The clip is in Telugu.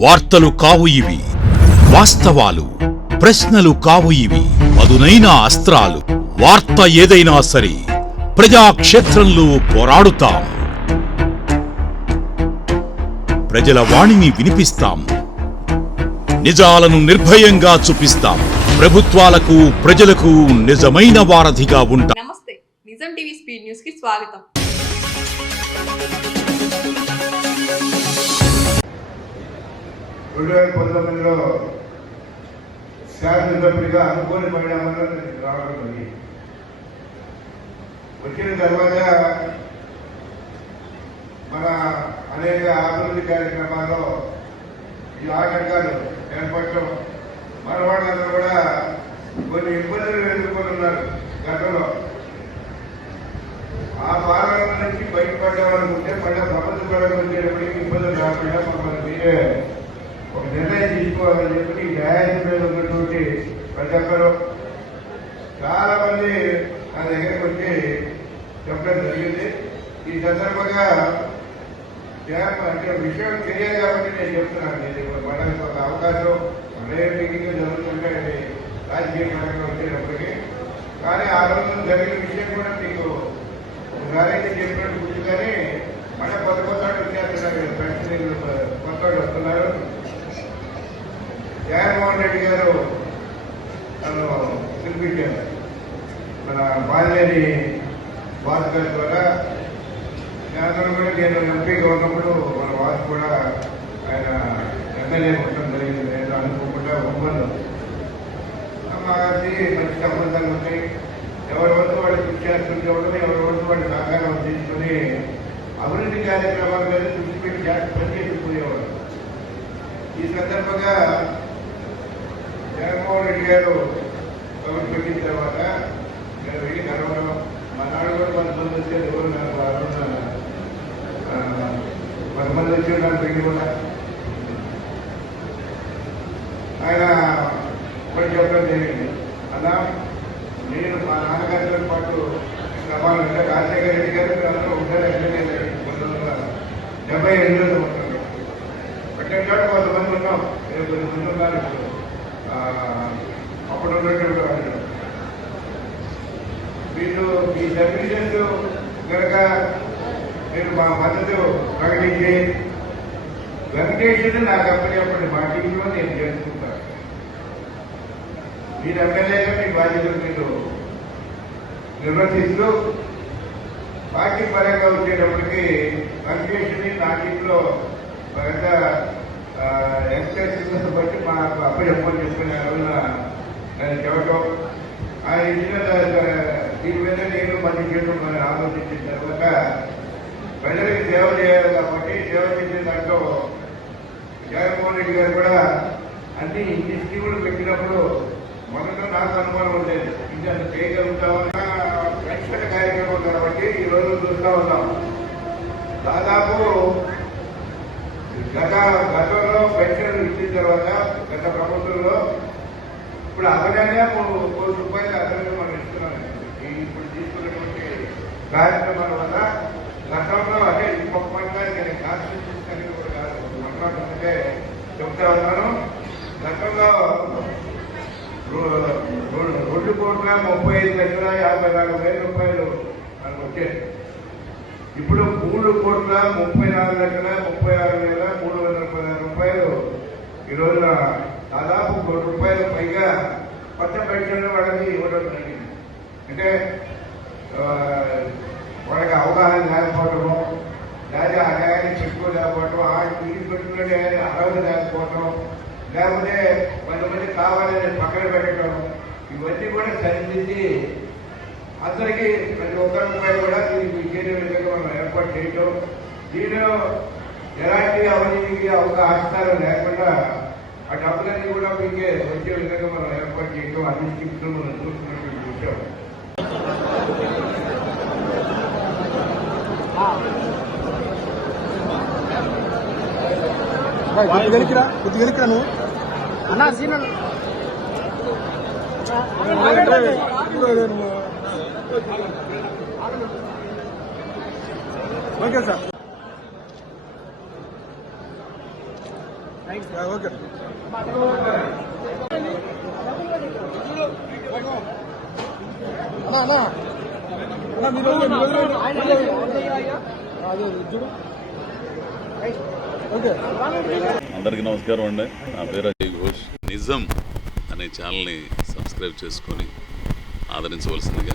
వార్తలు కావు ఇవి. వాస్తవాలు ప్రశ్నలు కావు ఇవి. అదునైన అస్త్రాలు వార్త ఏదైనా సరే ప్రజాక్షేత్రంలో పోరాడుతాం. ప్రజల వాణిని వినిపిస్తాం. నిజాలను నిర్భయంగా చూపిస్తాం. ప్రభుత్వాలకు ప్రజలకు నిజమైన వారధిగా ఉంటాం. నమస్తే. నిజం టీవీ స్పీడ్ న్యూస్కి స్వాగతం. రెండు వేల పంతొమ్మిదిలో శాసనసభ్యుడిగా అనుకోని పరిణామాలు రావడం జరిగింది. వచ్చిన తర్వాత మన అనేక అభివృద్ధి కార్యక్రమాల్లో ఈ ఆటంకాలు ఏర్పడటం మన వాళ్ళందరూ కూడా కొన్ని ఇబ్బందులు ఎదుర్కొని ఉన్నారు గతంలో. ఆ బాధల నుంచి బయటపడ్డామనుకుంటే మళ్ళీ ప్రపంచ పడక వచ్చేటప్పటికి ఇబ్బందులు రాకుండా మమ్మల్ని మీరే చెప్పి న్యాయం మీద ఉన్నటువంటి ప్రతి ఒక్కరు చాలా మంది నా దగ్గరకు వచ్చి చెప్పడం జరిగింది. ఈ సందర్భంగా అంటే విషయం తెలియదు కాబట్టి నేను చెప్తున్నాను. ఇది మనకి ఒక అవకాశం అనే మీటింగ్ జరుగుతుంటే రాజకీయ పరంగా వచ్చేటప్పటికి. కానీ ఆ రోజు జరిగిన విషయం కూడా మీకు ఒకసారి చెప్పినట్టు గుర్తు కానీ మన కొత్త కొత్త వాళ్ళు వచ్చేస్తున్నారు పెన్షనీలు కొత్త వస్తున్నారు. జగన్మోహన్ రెడ్డి గారు నన్ను పిలిపించారు. మన బాలినేని భాస్కర్ ద్వారా. నేను కూడా నేను ఎంపీగా ఉన్నప్పుడు మన వాసు కూడా ఆయన ఎమ్మెల్యే ఉండటం జరిగింది. నేను అనుకోకుండా ఒప్పందం. మాది మంచి సంబంధాలు ఉన్నాయి ఎవరి వంతు వాళ్ళు కృషి చేస్తుంటే ఉండదు ఎవరి వంతు వాళ్ళు సహకారం తీసుకుని అభివృద్ధి కార్యక్రమాల మీద దృష్టి పెట్టి జాగ్రత్త పని చేసుకునేవాడు ఈ సందర్భంగా జగన్మోహన్ రెడ్డి గారు కబురు పెట్టిన తర్వాత నేను వెళ్ళి కలవడం మా నాడు కూడా కొంతమంది వచ్చే ఎవరు నాకు ఆ రోజున, ఆ, కొంతమంది వచ్చి నాకు పెళ్ళి కూడా. ఆయన ఒకటి చెప్పడం జరిగింది. అలా నేను మా నాన్నగారితో పాటు సమానం ఇంకా రాజశేఖర రెడ్డి గారు మీరు అందరూ ఉంటారు ఎమ్మెల్యే పంతొమ్మిది వందల డెబ్బై ఎనిమిదిలో ఉంటారు. పెట్టేటాడు కొంతమంది ఉన్నాం ఇరవై కొద్ది మంది ఉన్నారు ఇప్పుడు ఆ, అప్పుడు ఉన్నటువంటి మీరు మీ ఈ సర్వీసెస్ కనుక మీరు మా మద్దతు ప్రకటించి వెంకటేశ్వరుని నాకు అప్పటి మా టీంలో నేను చేసుకుంటాను మీరు ఎమ్మెల్యేగా మీ బాధ్యతలు మీరు నిర్వర్తిస్తూ పార్టీ పరంగా వచ్చేటప్పటికి వెంకటేశ్వరిని నా టీంలో పెద్ద ఎక్స్ప్రెస్ బట్టి మాకు అప్పచెప్పని చెప్పిన రోజున నేను చెప్పటం ఆ ఇచ్చిన దీని మీద నేను పని చేయడం మనం ఆలోచించిన తర్వాత ప్రజలకు సేవ చేయాలి కాబట్టి సేవ చేసిన దాంట్లో జగన్మోహన్ రెడ్డి గారు కూడా అన్ని ఇన్ని స్కీములు పెట్టినప్పుడు మొదట నాకు అనుమానం ఉండేది. ఇది అంత చేయగలుగుతామన్నా రక్షణ కార్యక్రమం కాబట్టి ఈ రోజు చూస్తా ఉన్నాం. దాదాపు గత గతంలో పెన్షన్ ఇచ్చిన తర్వాత గత ప్రభుత్వంలో ఇప్పుడు అదనంగా మూడు కోటి రూపాయలు అదనంగా మనం ఇస్తున్నాం. ఇప్పుడు తీసుకున్నటువంటి కార్యక్రమాల వల్ల గతంలో అదే ఇంకొక పనిగా నేను కాన్స్టిట్యూషన్ కూడా కాదు మాట్లాడుతుంటే చెప్తా ఉన్నాను. గతంలో రెండు కోట్ల ముప్పై ఐదు లక్షల యాభై నాలుగు వేల రూపాయలు మనకు వచ్చేది ఇప్పుడు మూడు కోట్ల ముప్పై నాలుగు లక్షల ముప్పై ఆరు వేల మూడు వందల పదహారు రూపాయలు. ఈ రోజున దాదాపు కోటి రూపాయలు పైగా కొత్త పెన్షన్ వాళ్ళకి ఇవ్వడం జరిగింది. అంటే వాళ్ళకి అవగాహన లేకపోవటము లేదా ఆదాయాన్ని పెట్టుకోలేకపోవటం ఆ ఇంటికి పెట్టుకునే అర్హత లేకపోవటం లేకపోతే కొంతమంది కావాలని పక్కన పెట్టడం ఇవన్నీ కూడా సరిదిద్ది అందరికీ ప్రతి ఒక్క రూపాయి కూడా దీనికి విధంగా మనం ఏర్పాటు చేయటం. దీనిలో ఎలాంటి అవినీతికి అవకాశాలు లేకుండా ఆ డబ్బులన్నీ కూడా మీకే వచ్చే విధంగా మనం ఏర్పాటు చేయటం అన్ని స్కీమ్స్ మనం చూస్తున్నటువంటి విషయం వెనక్కిరా నువ్వు? అన్నా సీన్ అంటే ఇప్పుడు నేను ఓకే సార్ యా, ఓకే అన్నా, అన్నా. అన్నా, మీరు వదిలేయండి, మీరు వదిలేయండి. అదే, చూడు. ఓకే అందరికీ నమస్కారం అండి. నా పేరు అజయ్ ఘోష్. నిజం అనే ఛానల్ని సబ్స్క్రైబ్ చేసుకొని ఆదరించవలసిందిగా